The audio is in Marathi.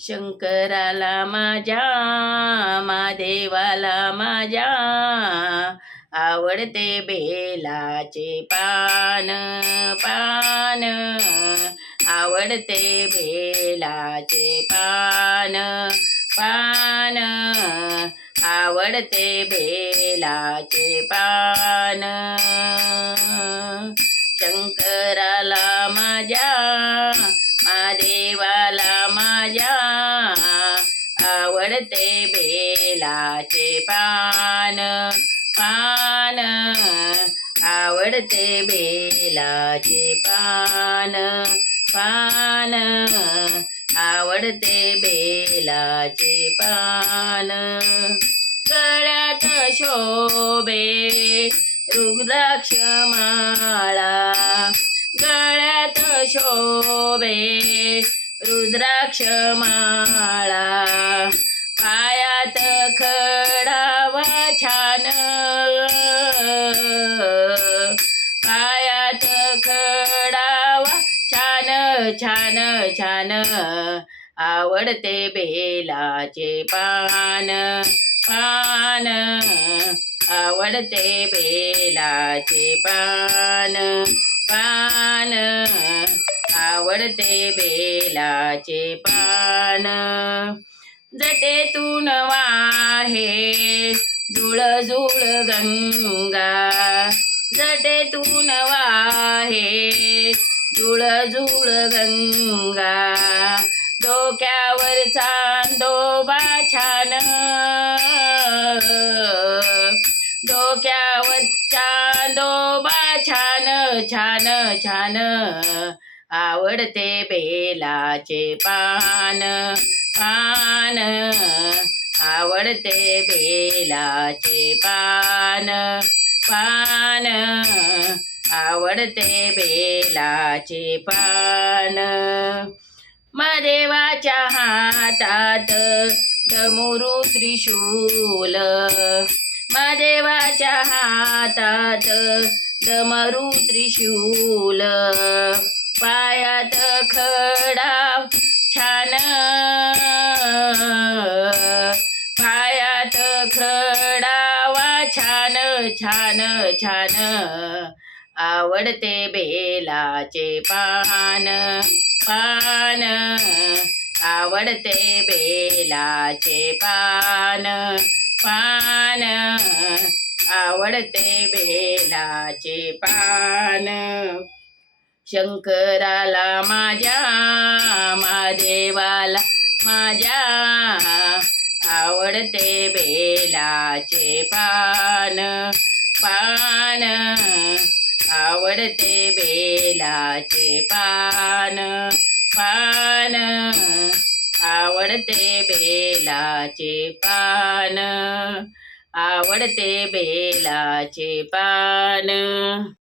शंकराला माझ्या महादेवाला माझ्या आवडते बेलाचे पान पान. आवडते बेलाचे पान पान. आवडते बेलाचे पान. शंकराला माझ्या आवडते बेलाचे पान पान. आवडते बेलाचे पान पान. आवडते बेलाचे पान. गळ्यात शोभे रुग्राक्ष माळा गळ्यात शोभे रुद्राक्ष माळा पायात खडावा छान. पायात खडावा छान छान छान. आवडते बेलाचे पान पान. आवडते बेलाचे पान पान. आवडते बेलाचे पान. जटेतून वाहे जुळ जुळ गंगा. जटेतून वाहे जुळ जुळ गंगा. डोक्यावर चांदोबा छान. डोक्यावर चांदोबा छान छान छान. आवडते बेलाचे पान पान. आवडते बेलाचे पान पान. आवडते बेलाचे पान. मदेवाच्या हातात डमुरू त्रिशूल. मदेवाच्या हातात डमरू त्रिशूल. खडा छान. पायात खडावा छान छान छान. आवडते बेलाचे पान पान. आवडते बेलाचे पान पान. आवडते बेलाचे पान. शंकराला माझ्या महादेवाला माझ्या आवडते बेलाचे पान पान. आवडते बेलाचे पान पान. आवडते बेलाचे पान आवडते बेलाचे पान.